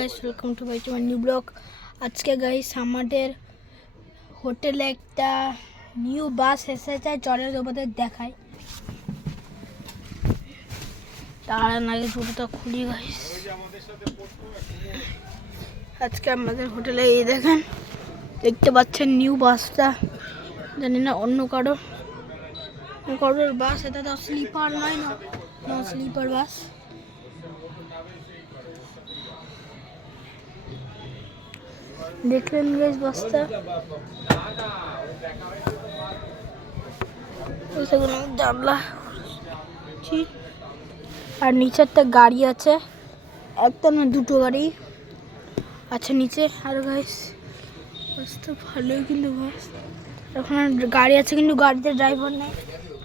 Guys, welcome to my new blog. আজকে guys আমাদের হোটেলে একটা নিউ বাস এসেছে, চলের তোমাদের দেখাই। তার আগে জুতোটা খুলি গাইস। আজকে আমাদের হোটেলে এই দেখেন, দেখতে পাচ্ছেন নিউ বাসটা। জানি না অন্য কারোর বাস, এটা তো স্লিপার নয়, না স্লিপার বাস। দেখলেন গাইস বাসটা, জানলা আর নিচে একটা গাড়ি আছে, একটা না দুটো গাড়ি আছে নিচে। আর গাইস বাসটা ভালোই, কিন্তু বাস এখন গাড়ি আছে কিন্তু গাড়িতে ড্রাইভার নেই।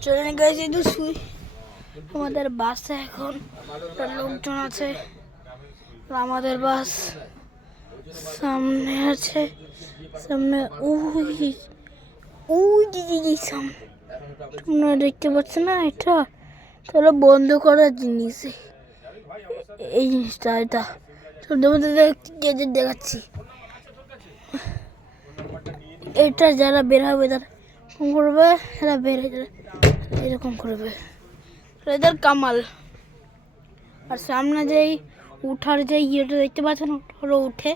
চলেন গাইস একটু শুই। আমাদের বাসে এখন লোকজন আছে, আমাদের বাস সামনে আছে, সামনে সামনে দেখতে পাচ্ছেন না, এটা চলো বন্ধ করার জিনিস। এই জিনিসটা এটা দেখাচ্ছি। এটা যারা বের হবে তারা কম করবে, এরা বের হয়ে যাবে এরকম করবে, এদের কামাল। আর সামনে যেই উঠার যে ইয়েটা দেখতে পাচ্ছেন, ওটা উঠে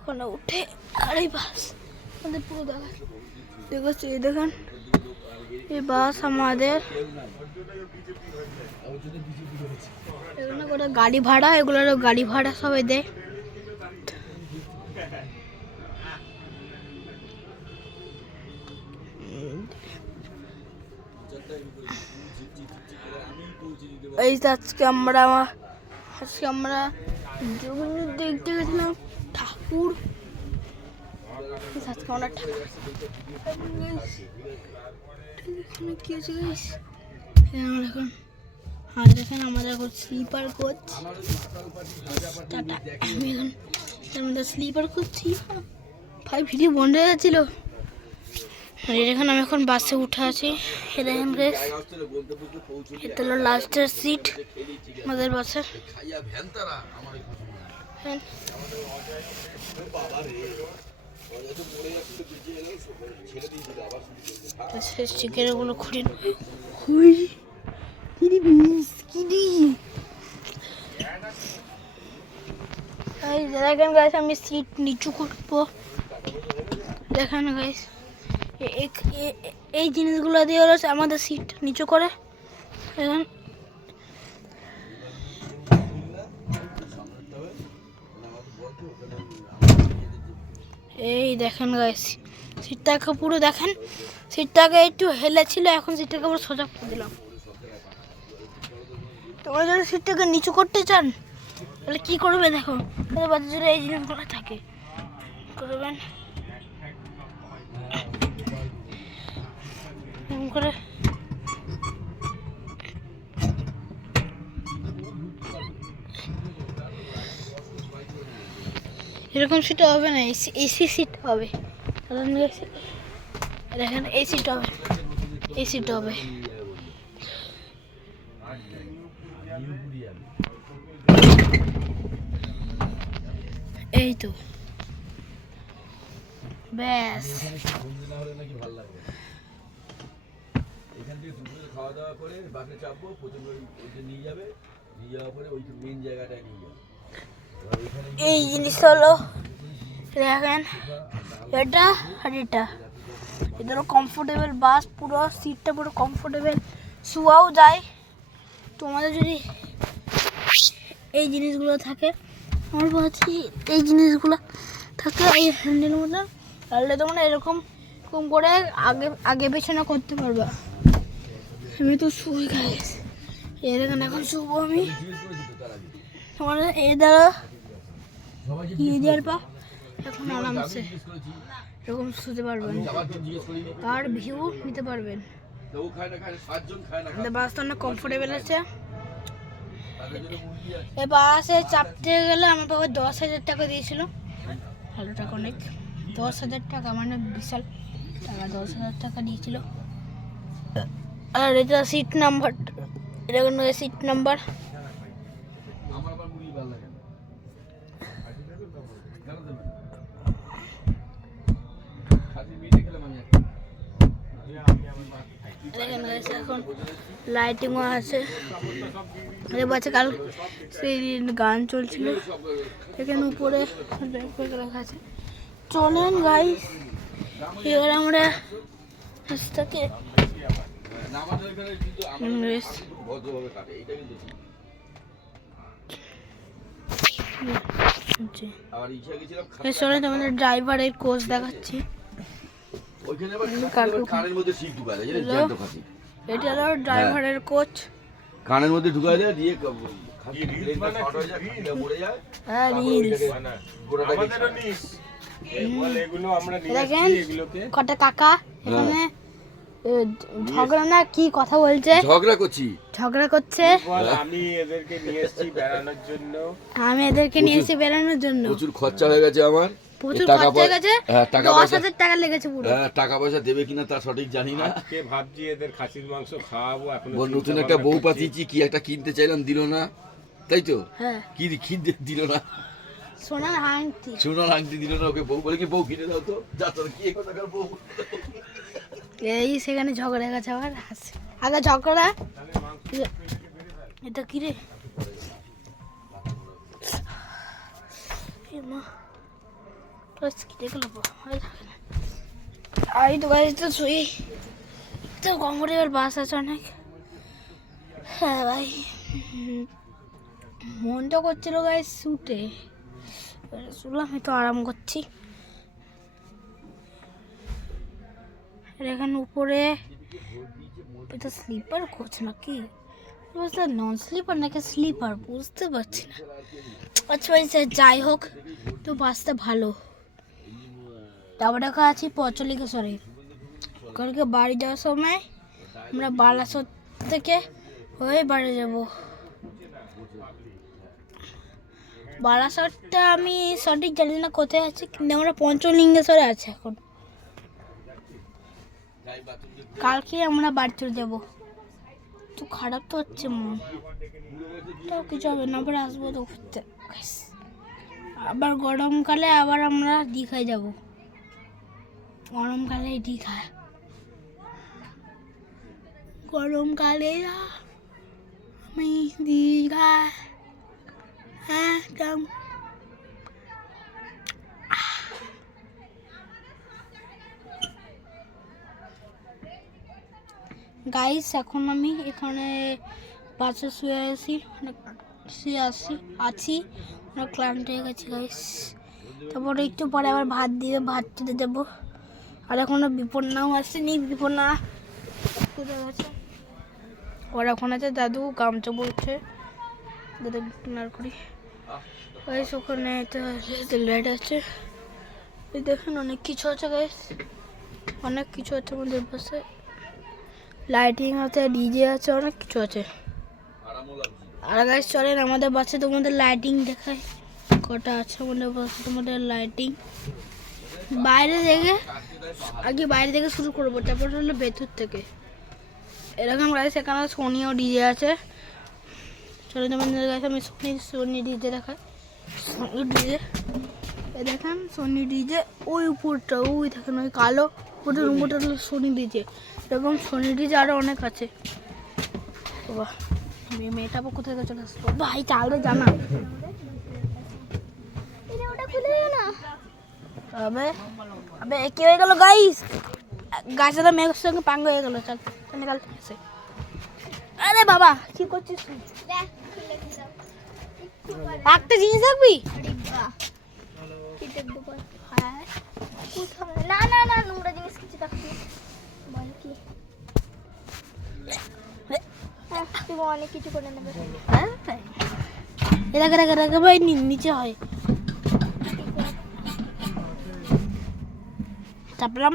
ওখানে উঠে আর এই বাস আমাদের পুরো দেখাচ্ছি। এই দেখেন এই বাস আমাদের, এগুলো করে গাড়ি ভাড়া, এগুলোর গাড়ি ভাড়া সবাই দেয়। এই আজকে আমরা দেখতে গেছিলাম ঠাকুর। আজকে আমরা কি আছে এখন, আর দেখেন আমাদের এখন স্লিপার কোচ টাটা। আমি এখন আমাদের স্লিপার করছি, ভাই ভিডিও বন্ধ হয়ে যাচ্ছিল। এখন আমি এখন বাসে উঠে আছি। দেখেন গাইস, এটা হলো লাস্টের সিট আমাদের বাসের। চিকেন গুলো খুঁড়ি দেখেন গাইস, আমি সিট নিচু করবো। দেখেন গাইস, এই জিনিসগুলো দিয়ে হলো আমাদের সিট নিচু করে। এখন এই দেখেন গাইস, সিটটাকে পুরো দেখেন, সিটটাকে একটু হেলে ছিল, এখন সিটটাকে পুরো সোজা করে দিলাম। তোমরা যদি সিটটাকে নিচু করতে চান তাহলে কি করবে, দেখো বাচ্চা জুড়ে এই জিনিসগুলো থাকে করবেন করে। এরকম সিট হবে না, এসি সিট হবে। দেখেন এই সিট হবে, এই সিট হবে। এই তো ব্যাস। খাওয়া দাওয়া করে বাসে চাপবো, প্রথমে নিয়ে যাবে, নিয়ে যাওয়ার পরে ওই মেন জায়গাটায় নিয়ে যাবে। এই জিনিস হলো দেখেন, এটা আর এটা এদেরও কমফোর্টেবল বাস, পুরো সিটটা পুরো কমফোর্টেবল, শোয়াও যায়। তোমাদের যদি এই জিনিসগুলো থাকে, আমার ভাবছি এই জিনিসগুলো থাকে এই হ্যান্ডেল মতো, তাহলে তোমরা এরকম করে আগে পেছনে করতে পারবা। আমি তো শুই গাইস, এখানে এখন শুবো আমি। তোমার এই দ্বারা দেওয়ার পা এখন আরামসে এরকম শুতে পারবেন আর ভিউ নিতে পারবেন। বাসটা অনেক কমফোর্টেবল আছে। এই বাসে চাপতে গেলে আমার বাবা 10,000 টাকা দিয়েছিল, ভালো টাকা, অনেক 10,000 টাকা, মানে বিশাল টাকা, 10,000 টাকা দিয়েছিল। আর এটা সিট নাম্বার, এটা কোনো সিট নাম্বার। কেন দেবে না? খাসি মিটে খেলাম আমি একটা। দেখেন guys, এখন লাইটিংও আছে। বাচ্চা কাল সেই গান চলছিল এখানে উপরে রাখা আছে। চলেন গাইস, এবার আমরা রাস্তাকে আমাদের এখানে কিন্তু আমরা ভদ্রভাবে কাটে, এইটা কিন্তু ঠিক। আর ইচ্ছা গেছিলাম চলেন তোমাদের ড্রাইভারের কোচ দেখাচ্ছি। ওইখানে আবার কানের মধ্যে শিক ঢুকা যায়, জানিস, জ্যান্ত খাসি। এটা হলো ড্রাইভারের কোচ। কানের মধ্যে ঢুকা যায় দিয়ে খাসি ব্রেনটা শর্ট হয়ে যায়, খাসিটা মরে যায়। হ্যাঁ, রিলস আমাদেরও নিস এগুলো আমরা নিয়ে দেখেন আসছি এগুলোকে। কটা কাকা এখানে ঝগড়া না কি কথা বলছে, ঝগড়া করছে। বল, আমি এদেরকে নিয়ে এসেছি বেড়ানোর জন্য। আমি এদেরকে নিয়ে এসে বেড়ানোর জন্য। প্রচুর খরচা হয়ে গেছে আমার, প্রচুর টাকা খরচা হয়ে গেছে। হ্যাঁ, টাকা 10,000 টাকা লেগেছে পুরো। হ্যাঁ, টাকা পয়সা দেবে কিনা তা সঠিক জানি না। আজকে ভাবছি এদের খাসির মাংস খাওয়াবো। এখন নতুন একটা বউ পাঠিয়েছি, কি একটা কিনতে চাইলাম দিল না, তাই তো? হ্যাঁ, কি দিল না, সোনার আংটি। সোনার আংটি দিল না ওকে। বউ বলে কি বউ কিনে দাও তো, যা তোর কি টাকার বউ। এই সেখানে ঝগড়া গেছে আবার হাসে আগে ঝগড়া। এটা কি রে এ মা, বাস কি দেখলো আই তো গাইস, তো শুই তো কমফোর্টেবল বাস আছে অনেক। হ্যাঁ ভাই, মন তো করছিল গাইস শুটে, শুনলাম আমি তো আরাম করছি। এখানে উপরে এটা স্লিপার কোচ নাকি, নন স্লিপার নাকি স্লিপার বুঝতে পারছি না। আচ্ছা ভাই, যাই হোক, তো বাসটা ভালো। তারপর দেখা আছি পঞ্চলিঙ্গেশ্বরে। কালকে বাড়ি যাওয়ার সময় আমরা বালাসর থেকে হয়ে বাড়ি যাব। বালাসরটা আমি সঠিক জানি না কোথায় আছে, কিন্তু আমরা পঞ্চলিঙ্গেশ্বরে আছি এখন। কালকে আমরা বাড়ি চলে যাবো। তো খারাপ তো হচ্ছে মন, তাও কিছু হবে না, আবার আসবো তো ঘুরতে। আবার গরমকালে আবার আমরা দীঘায় যাব। গরমকালে দীঘা, গরমকালে আমি দীঘা। হ্যাঁ, গাইস এখন আমি এখানে বাসে শুয়ে আছি অনেক ক্লান্ত হয়ে গেছি গাইস। তারপরে একটু পরে আবার ভাত খেতে যাবো। আর এখনো বিপন্নাও আসেনি, বিপন্না কোথায় গেছে? ওর এখন আছে দাদু গামছা বলছে, দাদু কেনার করি গাইস। ওখানে লেট আছে, দেখেন অনেক কিছু আছে গাইস, অনেক কিছু আছে আমাদের বাসে। লাইটিং আছে, ডিজে আছে, অনেক কিছু আছে। আর গাইস চলেন আমাদের বাসে তোমাদের লাইটিং দেখাই কটা আছে আমাদের বাসে। তোমাদের লাইটিং বাইরে থেকে শুরু করবো, তারপর হলো ভেতর থেকে। এরকম গাইস এখানে সোনিও ডিজে আছে। চলো তোমাদের গাইস আমি সোনি ডিজে দেখাই। সোনি ডিজে দেখেন, সোনি ডিজে ওই উপরটা, ওই দেখেন ওই কালো ওটার উপরটা হলো সোনি ডিজে। এরকম সোনি ডিজে আরো অনেক আছে। বাবা, মেয়েটা আবার কোথায় চলে আসলো ভাই, চালটা জানা আবে কি হয়ে গেল গাইস, গাছের মেঘের সঙ্গে পাঙ্গ হয়ে গেল। চল নিকাল। আরে বাবা কি করছিস একটা জিনিস রাখবি? না না না, নোংরা জিনিস কিছু রাখবি বল কি? তুই অনেক কিছু করে নেবে। এরা ভাই নিচে হয় চাপলাম।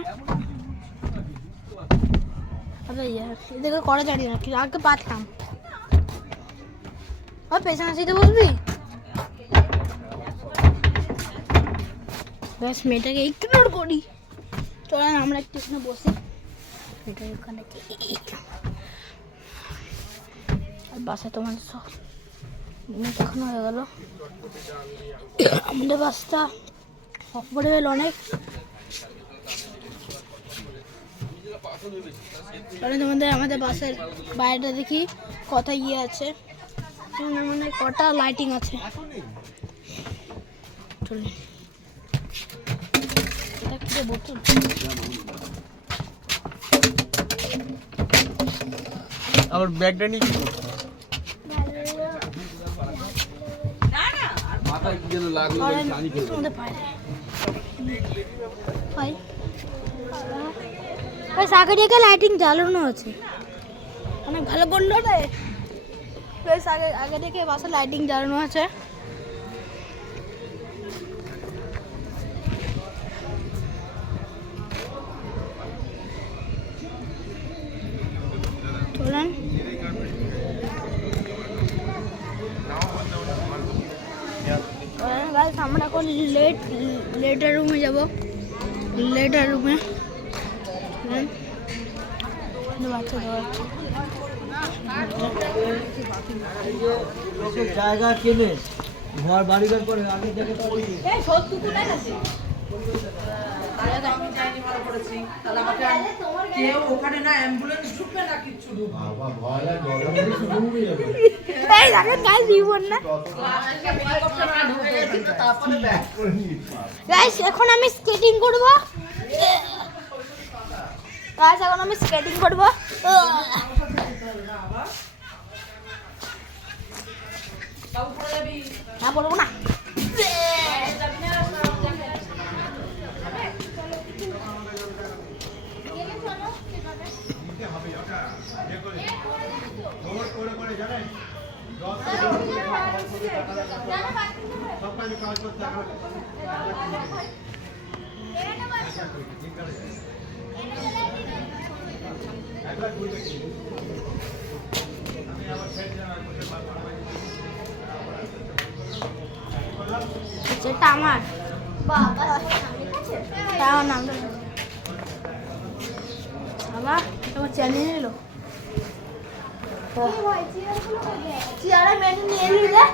এদিকে করে জানি না, আগে পাতলাম। পেছনে সিটে বসবি? ব্যাস মেয়েটাকে ইগনোর করি। চলেন আমরা একটু এখানে বসি। মেয়েটা ওখানে আর বাসা তোমাদের সব এখন হয়ে গেল আমাদের বাসটা কমফোর্টেবল অনেক। আমাদের বাসের বাইরেটা দেখি কত ইয়ে আছে, মানে কটা লাইটিং আছে। চলুন এটা কি রে বোতল? আবার ব্যাগটা নিয়ে কি করতে হবে? মাথায় কি যেন লাগলো জানি খেলবো। আগে থেকে লাইটিং জ্বালানো আছে, অনেক ভালো করলো রে। আগে থেকে বাসে লাইটিং জ্বালানো আছে। চলেন আমরা এখন লেটার রুমে যাব। লেটার রুমে জায়গা কেনে ঘর বাড়িঘর করে আগে থেকে এখন আমি স্কেটিং করবো। এখন আমি স্কেটিং করবো। না বলবো না। সেটা আমার নাম আবার তোমার চ্যানেল এলো চেয়ারে মেনু নিয়ে এলি রে।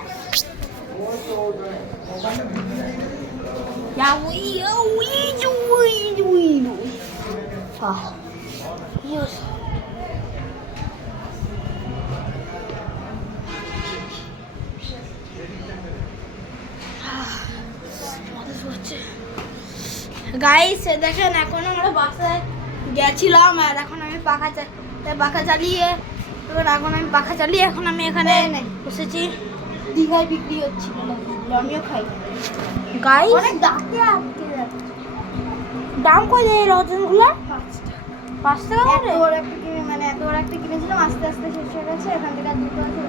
গাইস দেখেন এখন আমরা বাসায় গেছিলাম আর এখন আমি পাখা চালিয়ে এখন আমি এখানে বসেছি। দীঘায় বিক্রি হচ্ছিল, আমিও খাই। গাইস অনেক দাম কই এই রজনগুলো? 5 টাকা করে। মানে এত বড় একটা কিনেছিলাম, আস্তে আস্তে শেষ হয়ে গেছে। এখান থেকে আর দুটো আছে,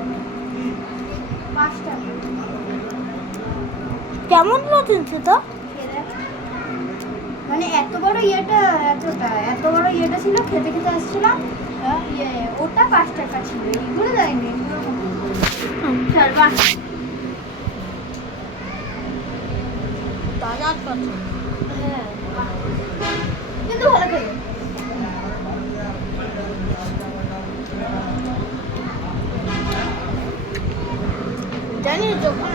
5 টাকা। কেমন রজন তো? মানে এত বড় ইয়েটা ছিল, খেতে খেতে আসছিলাম। ওটা 5 টাকা ছিল, এগুলো যায়নি। তাজা পাচ্ছি। হ্যাঁ কিন্তু ভালো খাই। জানি যখন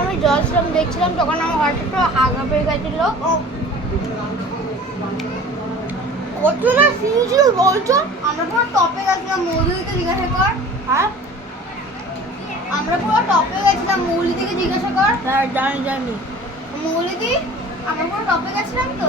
আমি জয়শ্রীরাম দেখছিলাম তখন আমার হঠাৎ হাগা পেয়ে গেছিল। কতটা সিন ছিল বলছো? আমরা পুরো টপে গেছিলাম, মৌলিকে জিজ্ঞাসা কর। হ্যাঁ আমরা পুরো টপে গেছিলাম, মৌলিদিকে জিজ্ঞাসা কর। হ্যাঁ জানি মৌলিদি আমরা পুরো টপে গেছিলাম তো।